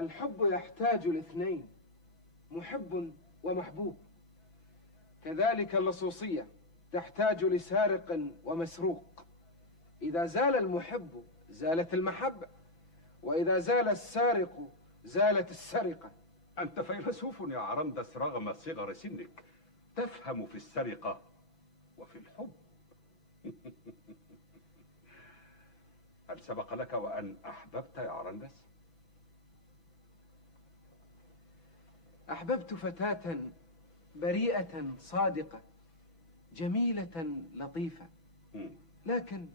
الحب يحتاج الاثنين، محب ومحبوب. كذلك اللصوصية تحتاج لسارق ومسروق. إذا زال المحب زالت المحبة، وإذا زال السارق زالت السرقة. أنت فيلسوف يا عرندس رغم صغر سنك، تفهم في السرقة وفي الحب. هل سبق لك وأن أحببت يا عرندس؟ أحببت فتاة بريئة صادقة جميلة لطيفة، لكن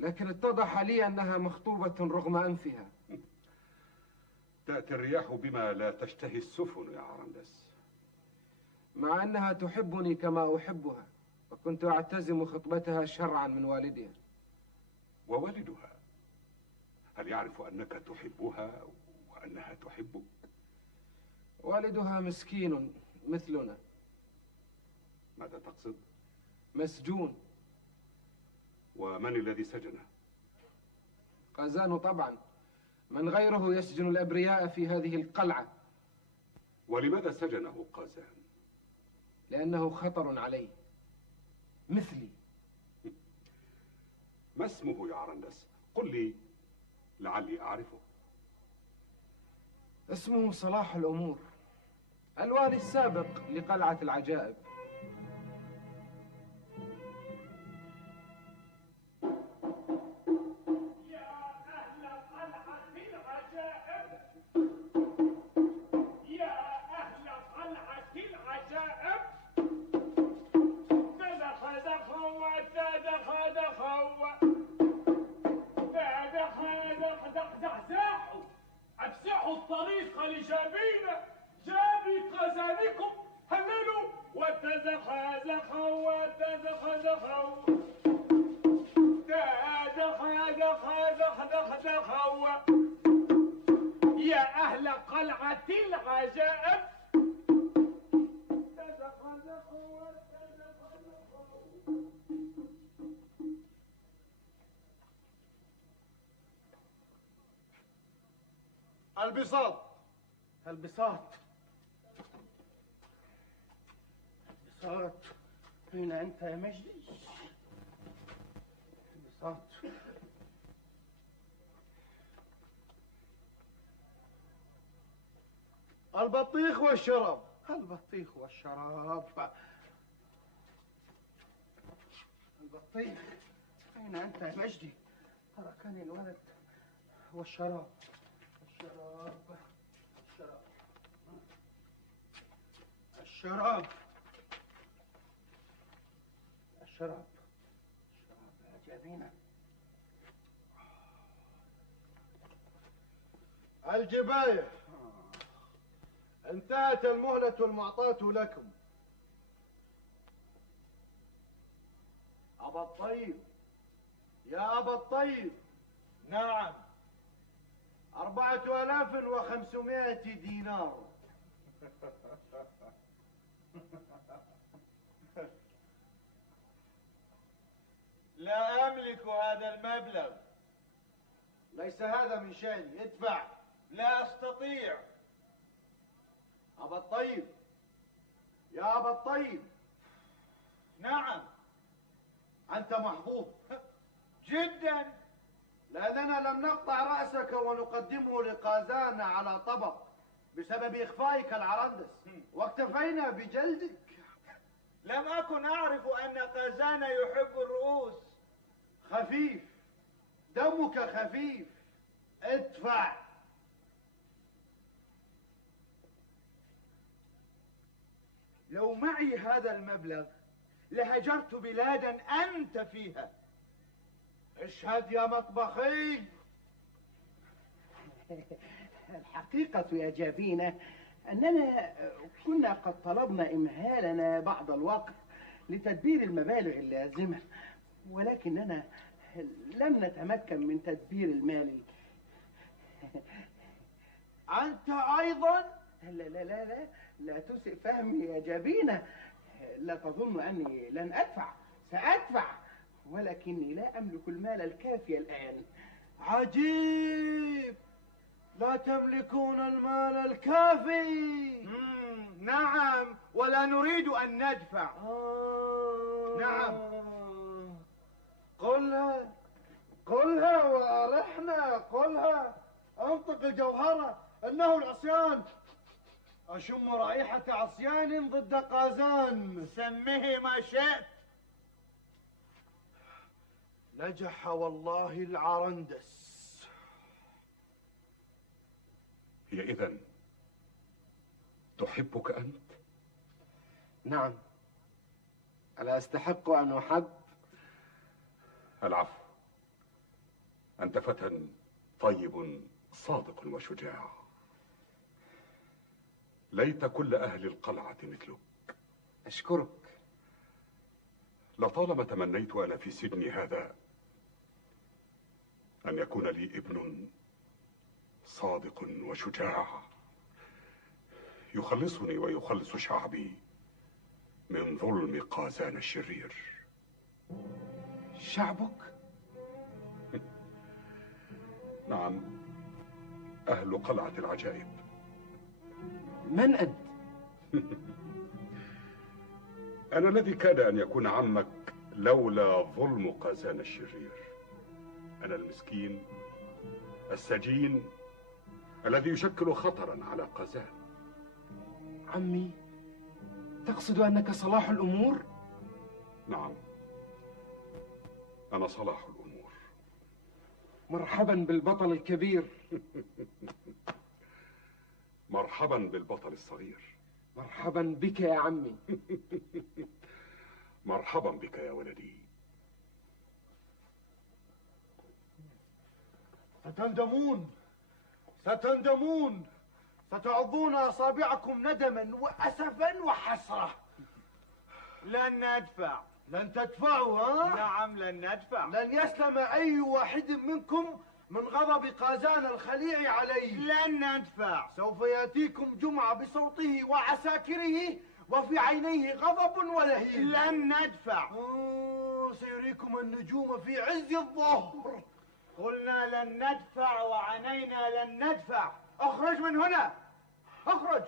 اتضح لي أنها مخطوبة رغم أنفها. تأتي الرياح بما لا تشتهي السفن يا عرندس. مع أنها تحبني كما أحبها، وكنت أعتزم خطبتها شرعا من والدها. ووالدها هل يعرف أنك تحبها وأنها تحبك؟ والدها مسكين مثلنا. ماذا تقصد؟ مسجون. ومن الذي سجنه؟ قازان طبعا، من غيره يسجن الأبرياء في هذه القلعة. ولماذا سجنه قازان؟ لأنه خطر عليه مثلي. ما اسمه يا عرندس؟ قل لي لعلي أعرفه. اسمه صلاح الأمور، الوالي السابق لقلعة العجائب. افسحوا الطريق لجابينا، جابي قزانكم هللوا وتزخزخوا وتزخزخوا تزخزخوا يا أهل قلعة العجائب. تزخزخوا وتزخزخوا. البساط البساط البساط، أين أنت يا مجدي؟ البساط. البطيخ والشراب. البطيخ والشراب. البطيخ، أين أنت يا مجدي؟ تركني الولد. والشراب. الشراب الشراب الشراب الشراب الشراب يا جابينا. الجباية، انتهت المهلة المعطاة لكم. أبا الطيب، يا أبا الطيب. نعم. 4500 دينار. لا أملك هذا المبلغ. ليس هذا من شأني، ادفع. لا أستطيع. أبا الطيب، يا أبا الطيب. نعم. أنت محظوظ جدا، لأننا لم نقطع رأسك ونقدمه لقازان على طبق بسبب إخفائك العرندس، واكتفينا بجلدك. لم أكن أعرف أن قازان يحب الرؤوس. خفيف، دمك خفيف، ادفع. لو معي هذا المبلغ لهجرت بلادا أنت فيها. اشهد يا مطبخي. الحقيقة يا جابينا أننا كنا قد طلبنا إمهالنا بعض الوقت لتدبير المبالغ اللازمة، ولكننا لم نتمكن من تدبير المال. أنت أيضا؟ لا لا لا لا لا تسئ فهمي يا جابينا. لا تظن أني لن أدفع، سأدفع، ولكني لا أملك المال الكافي الآن. عجيب، لا تملكون المال الكافي. نعم، ولا نريد أن ندفع. نعم. قلها وأرحنا، قلها. أنطق الجوهرة، إنه العصيان. أشم رائحة عصيان ضد قازان. سمه ما شئت. نجح والله العرندس. هي إذن تحبك أنت؟ نعم. ألا أستحق أن أحب؟ العفو، أنت فتى طيب صادق وشجاع. ليت كل أهل القلعة مثلك. أشكرك. لطالما تمنيت أنا في سجني هذا أن يكون لي ابن صادق وشجاع يخلصني ويخلص شعبي من ظلم قازان الشرير. شعبك؟ نعم، أهل قلعة العجائب. من أنت؟ أنا الذي كاد أن يكون عمك لولا ظلم قازان الشرير. أنا المسكين السجين الذي يشكل خطرا على قازان. عمي، تقصد أنك صلاح الأمور؟ نعم، أنا صلاح الأمور. مرحبا بالبطل الكبير. مرحبا بالبطل الصغير. مرحبا بك يا عمي. مرحبا بك يا ولدي. ستندمون، ستعضون أصابعكم ندما وأسفا وحسرة. لن ندفع. لن تدفعوا، ها؟ نعم، لن ندفع. لن يسلم أي واحد منكم من غضب قازان الخليع عليه. لن ندفع. سوف يأتيكم جمعة بصوته وعساكره وفي عينيه غضب ولهيب. لن ندفع. سيريكم النجوم في عز الظهر. قلنا لن ندفع وعنينا لن ندفع. اخرج من هنا، اخرج.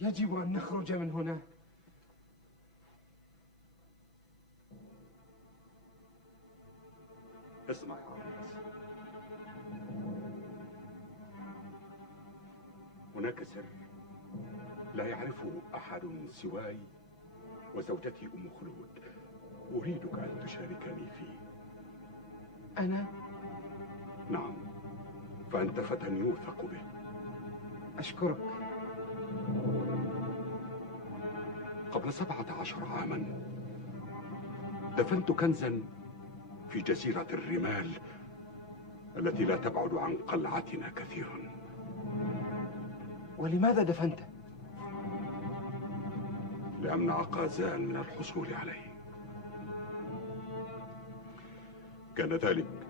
يجب أن نخرج من هنا. اسمع يا عريس، هناك سر لا يعرفه أحد سواي وزوجتي أم خلود. أريدك أن تشاركني فيه. أنا؟ نعم، فأنت فتى يوثق به. أشكرك. قبل 17 عاما دفنت كنزا في جزيرة الرمال التي لا تبعد عن قلعتنا كثيرا. ولماذا دفنته؟ لأمنع قازان من الحصول عليه. كان ذلك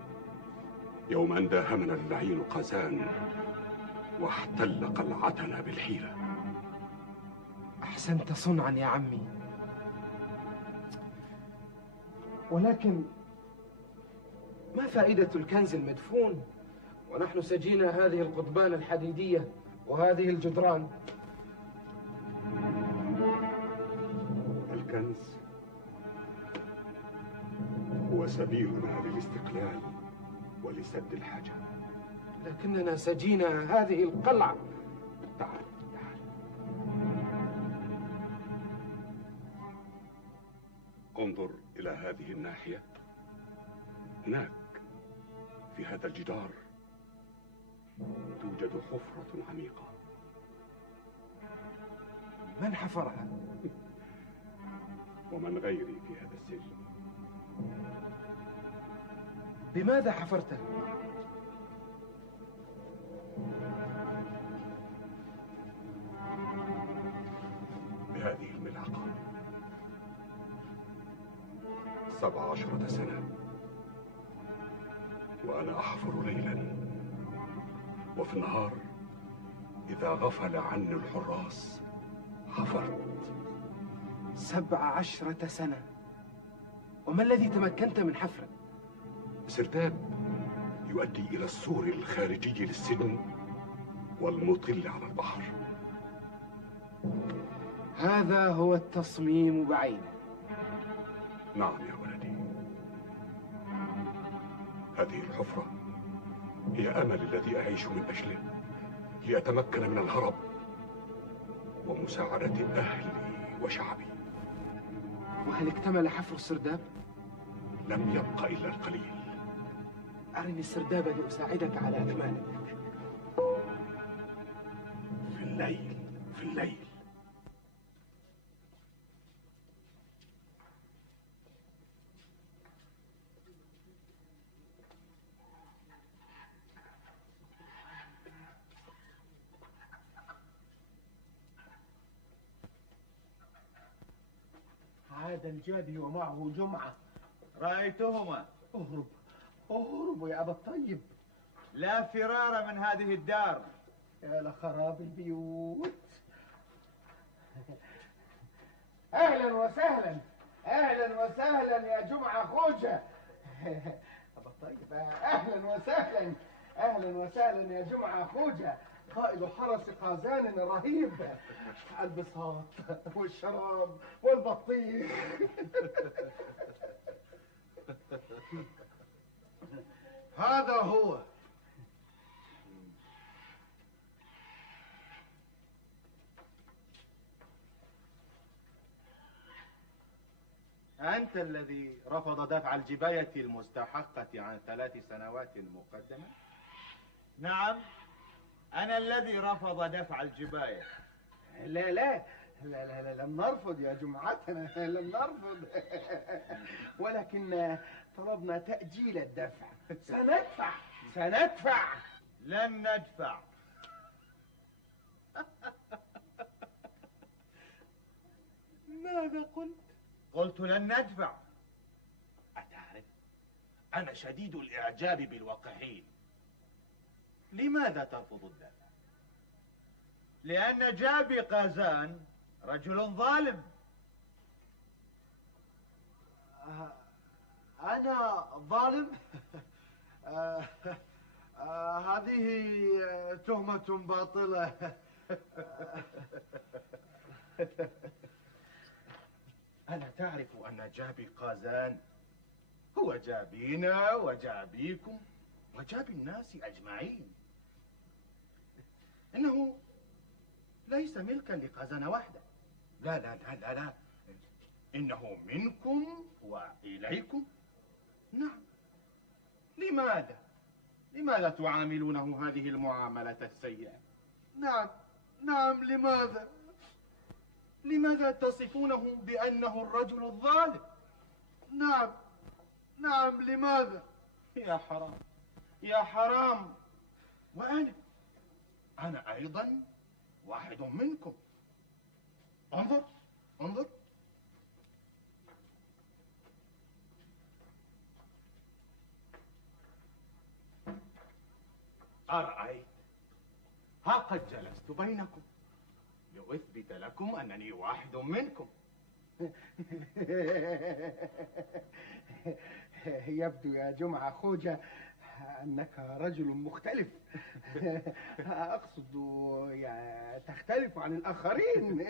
يوم أن داهمنا اللعين قازان واحتل قلعتنا بالحيلة. أحسنت صنعا يا عمي، ولكن ما فائدة الكنز المدفون ونحن سجينا هذه القضبان الحديدية وهذه الجدران؟ الكنز هو سبيلنا للاستقلال ولسد الحاجة. لكننا سجينا هذه القلعة. تعال تعال. انظر إلى هذه الناحية. هناك في هذا الجدار توجد حفرة عميقة. من حفرها؟ ومن غيري في هذا السجن. بماذا حفرتها؟ بهذه الملعقة. 17 سنة وأنا أحفر ليلا وفي النهار إذا غفل عني الحراس حفرت. 17 سنة، وما الذي تمكنت من حفره؟ سرداب يؤدي إلى السور الخارجي للسجن والمطل على البحر. هذا هو التصميم بعينه. نعم يا ولدي، هذه الحفرة هي أمل الذي أعيش من أجله لأتمكن من الهرب ومساعدة أهلي وشعبي. وهل اكتمل حفر السرداب؟ لم يبق إلا القليل. أرني السرداب لأساعدك على إكماله. في الليل، في الليل. عاد الجابي ومعه جمعة. رأيتهما. اهرب اهربوا يا أبا الطيب. لا فرار من هذه الدار. يا لخراب البيوت. أهلا وسهلا، أهلا وسهلا يا جمعة خوجة. أبا الطيب، أهلا وسهلا، أهلا وسهلا يا جمعة خوجة، قائد حرس قازان الرهيب. البساط والشراب والبطيخ. هذا هو. أنت الذي رفض دفع الجباية المستحقة عن 3 سنوات مقدمة؟ نعم، أنا الذي رفض دفع الجباية. لا لا لا لا, لا لم نرفض يا جمعتنا، لم نرفض. ولكن طلبنا تأجيل الدفع. سندفع سندفع. لن ندفع. ماذا قلت؟ قلت لن ندفع. أتعرف، أنا شديد الإعجاب بالوقحين. لماذا ترفض الدفع؟ لأن جابي قازان رجل ظالم. أنا ظالم؟ هذه تهمة باطلة. ألا تعرف أن جابي قازان هو جابينا وجابيكم وجابي الناس أجمعين؟ إنه ليس ملكا لقازان وحده، لا لا لا لا لا، إنه منكم وإليكم. نعم، لماذا تعاملونه هذه المعاملة السيئة؟ نعم، لماذا تصفونه بأنه الرجل الظالم؟ نعم، لماذا؟ يا حرام يا حرام. وأنا أيضا واحد منكم. انظر. أرأيت؟ ها قد جلست بينكم لأثبت لكم أنني واحد منكم. يبدو يا جمعة خوجة أنك رجل مختلف. أقصد تختلف عن الآخرين.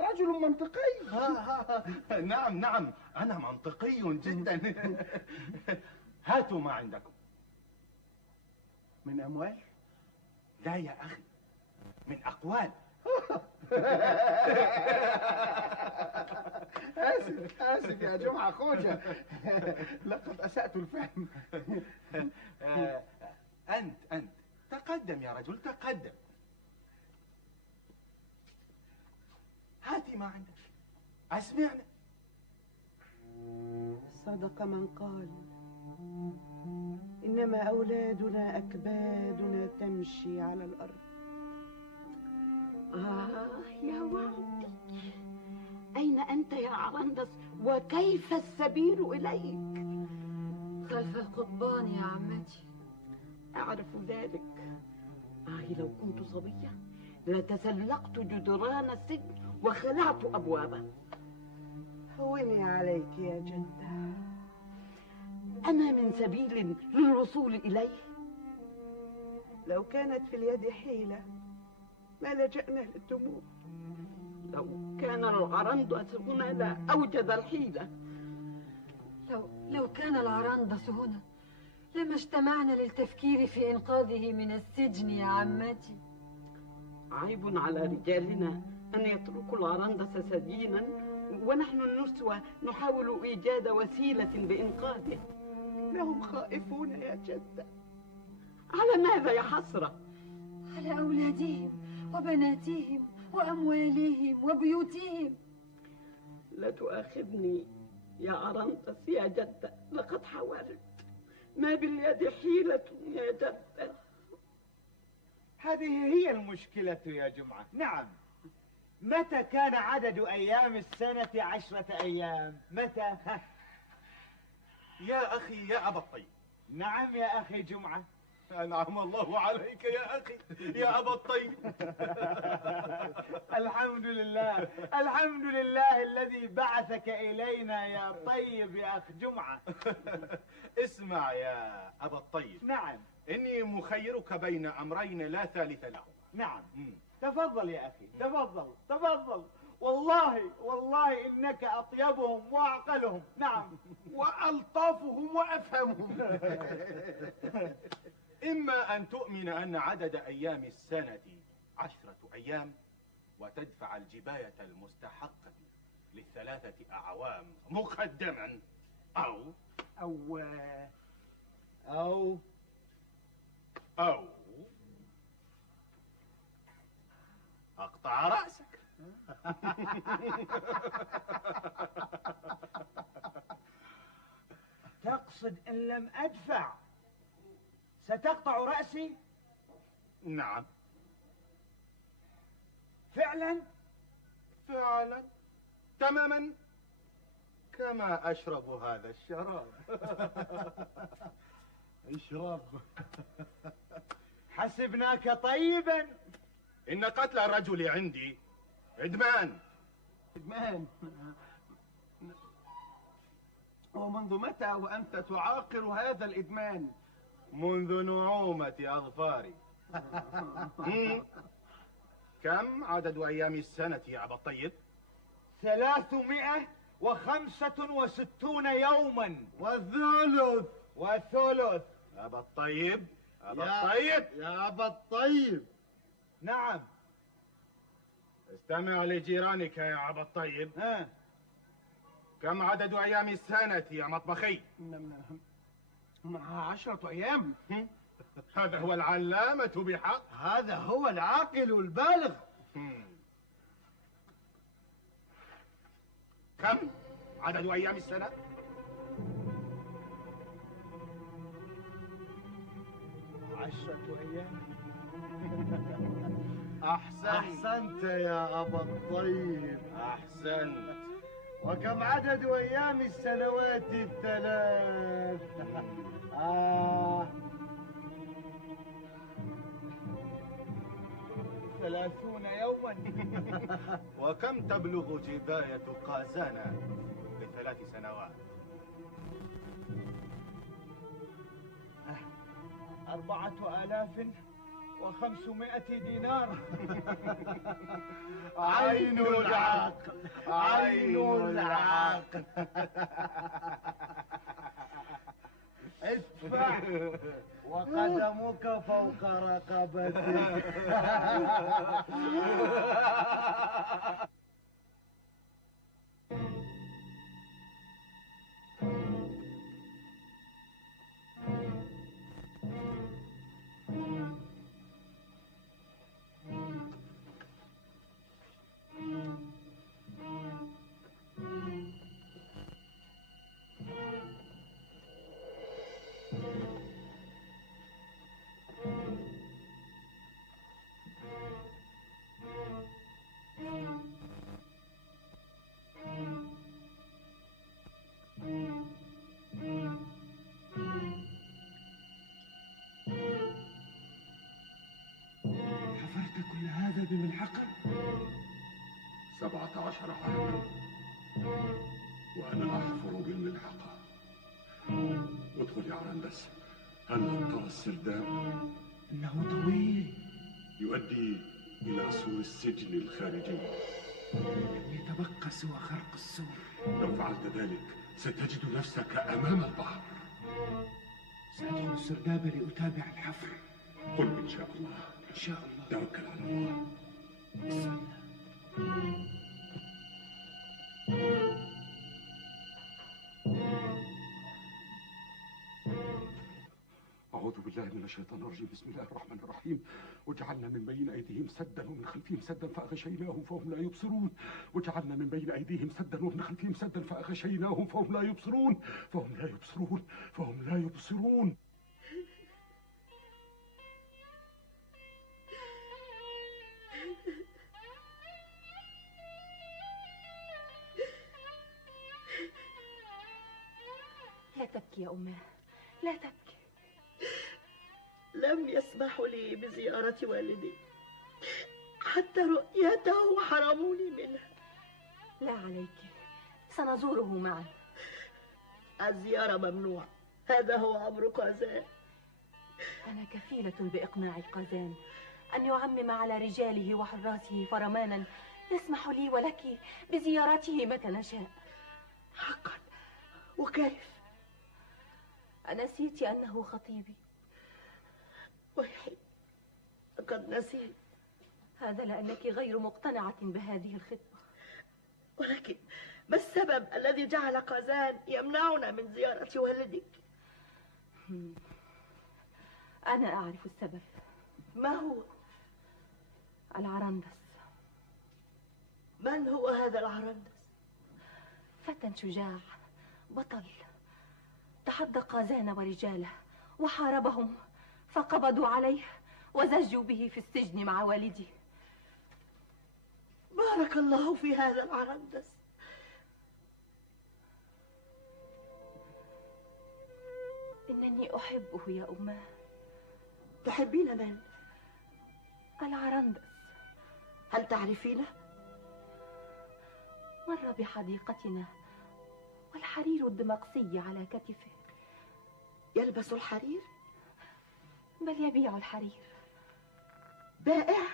رجل منطقي. نعم، أنا منطقي جدا. هاتوا ما عندكم. من أموال؟ لا يا أخي، من أقوال. آسف يا جمعة خوجة، لقد أسأت الفهم. أنت تقدم يا رجل، تقدم. هاتي ما عندك، أسمعنا. صدق من قال إنما أولادنا أكبادنا تمشي على الأرض. يا وعدي، أين أنت يا عرندس؟ وكيف السبيل إليك؟ خلف القضبان يا عمتي. أعرف ذلك. لو كنت صبية لتسلقت جدران السجن وخلعت أبوابه. هوني عليك يا جدة. أما من سبيل للوصول إليه؟ لو كانت في اليد حيلة ما لجأنا للدموع. لو كان العرندس هنا لأوجد الحيلة. لو كان العرندس هنا لما اجتمعنا للتفكير في إنقاذه من السجن يا عمتي. عيب على رجالنا أن يتركوا العرندس سجينا ونحن النسوة نحاول إيجاد وسيلة بإنقاذه. إنهم خائفون يا جدة. على ماذا يا حسرة؟ على أولادهم وبناتهم وأموالهم وبيوتهم. لا تؤاخذني يا عرندس يا جدة، لقد حاولت، ما باليد حيلة يا جدة. هذه هي المشكلة يا جمعة. نعم، متى كان عدد أيام السنة 10 أيام؟ متى؟ يا أخي يا أبا الطيب. نعم يا أخي جمعة. أنعم الله عليك يا أخي يا أبا الطيب. الحمد لله، الحمد لله الذي بعثك إلينا يا طيب يا أخ جمعة. اسمع يا أبا الطيب. نعم. إني مخيرك بين أمرين لا ثالث لهما. نعم. تفضل يا أخي، تفضل تفضل. والله إنك أطيبهم وأعقلهم. نعم. وألطافهم وأفهمهم. إما أن تؤمن أن عدد أيام السنة 10 أيام وتدفع الجباية المستحقة ل3 أعوام مقدما، أو أقطع رأسك. تقصد إن لم أدفع ستقطع رأسي؟ نعم. فعلا تماما كما أشرب هذا الشراب. اشرب. حسبناك طيبا. إن قتل الرجل عندي إدمان. ومنذ متى وأنت تعاقر هذا الإدمان؟ منذ نعومة أظفاري. كم عدد أيام السنة يا أبا الطيب؟ 365 يوما. والثلث. أبا الطيب يا أبا الطيب. نعم. استمع لجيرانك يا أبا الطيب. كم عدد أيام السنة يا مطبخي؟ 10 أيام. هذا هو العلامة بحق. هذا هو العاقل البالغ. كم عدد أيام السنة؟ 10 أيام. أحسنت يا أبا الطيب. أحسنت. وكم عدد أيام السنوات 3؟ 30 يوما. وكم تبلغ جباية قازانا ل3 سنوات؟ 4500 دينار. عين العقل. ادفع وقدمك فوق رقبتك. 14 عاما وأنا أحفر بالملحقة. ادخل يا عرندس. هل ترى السرداب؟ إنه طويل يؤدي إلى سور السجن الخارجي. يتبقى سوى خرق السور. لو فعلت ذلك ستجد نفسك أمام البحر. سأدخل السرداب لأتابع الحفر. قل إن شاء الله. إن شاء الله. توكل على الله. بسم الله. أعوذ بالله من الشيطان الرجيم. بسم الله الرحمن الرحيم. وجعلنا من بين أيديهم سدا ومن خلفهم سدا فأغشيناهم فهم لا يبصرون. وجعلنا من بين أيديهم سدا ومن خلفهم سدا فأغشيناهم فهم لا يبصرون. فهم لا يبصرون. فهم لا يبصرون. لا تبكي يا أماه، لا تبكي. لم يسمحوا لي بزيارة والدي، حتى رؤيته حرموني منها. لا عليك، سنزوره معا. الزيارة ممنوع، هذا هو أمر قازان. أنا كفيلة بإقناع القازان أن يعمم على رجاله وحراسه فرمانا يسمح لي ولك بزيارته متى نشاء. حقا؟ وكيف؟ أنسيت أنه خطيبي؟ ويحي، لقد نسيت. هذا لأنك غير مقتنعة بهذه الخطة. ولكن ما السبب الذي جعل قازان يمنعنا من زيارة والدك؟ أنا أعرف السبب. ما هو؟ العرندس. من هو هذا العرندس؟ فتى شجاع بطل تحدى قازان ورجاله وحاربهم، فقبضوا عليه وزجوا به في السجن مع والدي. بارك الله في هذا العرندس. إنني أحبه يا أماه. تحبين من؟ العرندس. هل تعرفينه؟ مر بحديقتنا والحرير الدمقسي على كتفه. يلبس الحرير؟ بل يبيع الحرير. بائع؟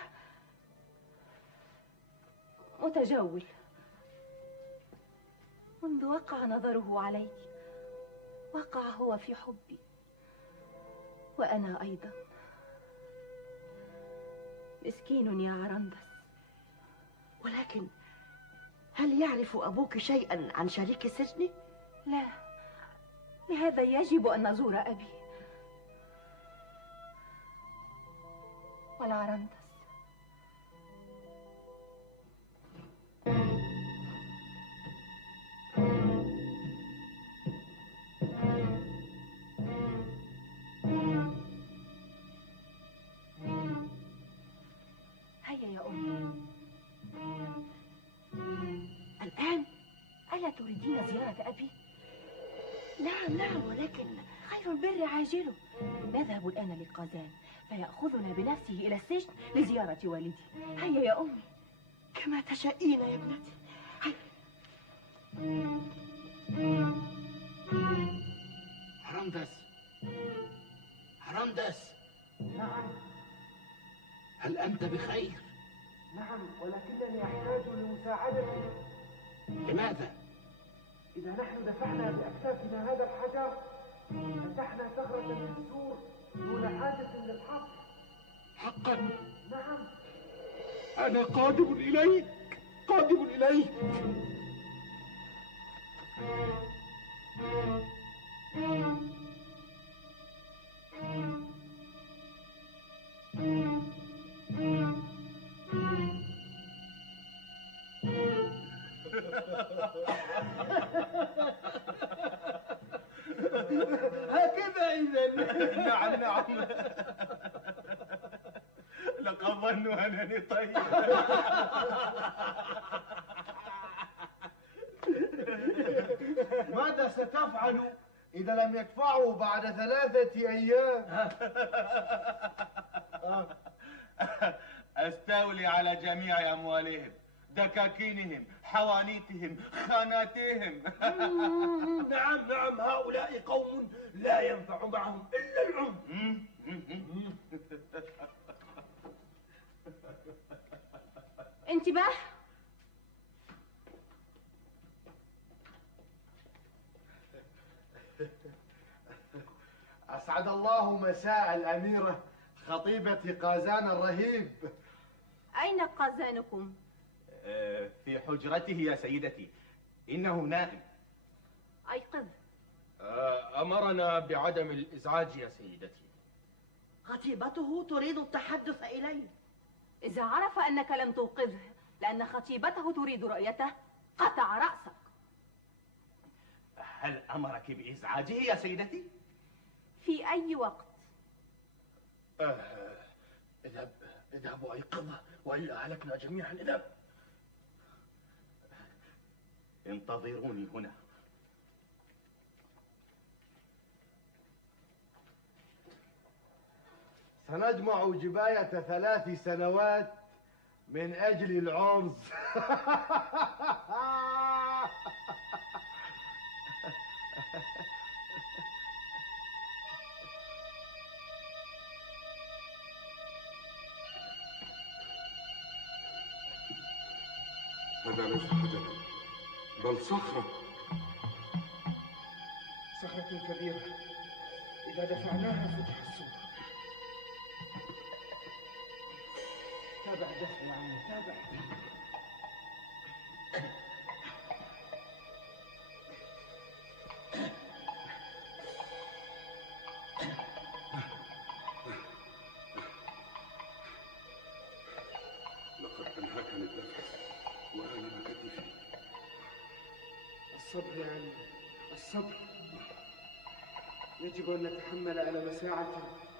متجول. منذ وقع نظره علي وقع هو في حبي، وأنا أيضا. مسكين يا عرندس. ولكن هل يعرف أبوك شيئا عن شريك سجني؟ لا، لهذا يجب أن نزور أبي. والعرندس هيا يا أمي. الآن؟ ألا تريدين زيارة أبي؟ نعم نعم، ولكن خير البر عاجله. نذهب الآن للقازان فيأخذنا بنفسه إلى السجن لزيارة والدي. هيا يا أمي. كما تشائين يا ابنتي. عرندس، عرندس. نعم. هل أنت بخير؟ نعم، ولكنني أحتاج لمساعدتك. لماذا؟ إذا نحن دفعنا بأكتافنا هذا الحجر فتحنا ثغرة من السور دون حاجة للحفر. حقا؟ نعم. أنا قادم إليك، قادم إليك. هكذا إذا. نعم نعم. لقد ظنوا أنني طيب. ماذا ستفعل إذا لم يدفعوا بعد 3 أيام؟ أستولي على جميع أموالهم دكاكينهم، حوانيتهم، خاناتهم. نعم نعم، هؤلاء قوم لا ينفع معهم إلا العنف. انتباه. أسعد الله مساء الأميرة خطيبة قازان الرهيب. أين قازانكم؟ في حجرته يا سيدتي، إنه نائم. أيقظ. أمرنا بعدم الإزعاج يا سيدتي. خطيبته تريد التحدث إليه. إذا عرف أنك لم توقظه لأن خطيبته تريد رؤيته قطع رأسك. هل أمرك بإزعاجه يا سيدتي؟ في أي وقت؟ اذهبوا أيقظه وإلا هلكنا جميعا. اذهب. انتظروني هنا. سنجمع جباية 3 سنوات من أجل العرس. هذا ليس حجرا بل صخرة. صخرة كبيرة، إذا دفعناها فتح السور. تابع الدفع يا عمي، تابع. لقد أنهكني الدفع وألم كتفي. الصبر يا عمي، الصبر. يجب أن نتحمل ألم ساعة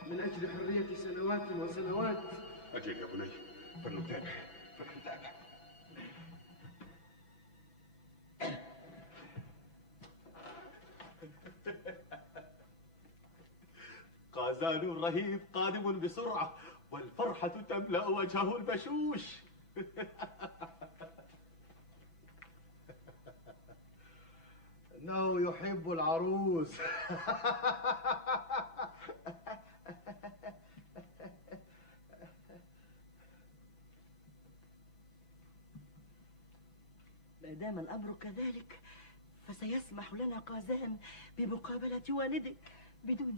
من أجل حرية سنوات وسنوات. أجل يا بني، فلنتابع. قازان الرهيب قادم بسرعة والفرحة تملأ وجهه البشوش. إنه يحب العروس. ما دام الأمر كذلك فسيسمح لنا قازان بمقابلة والدك. بدون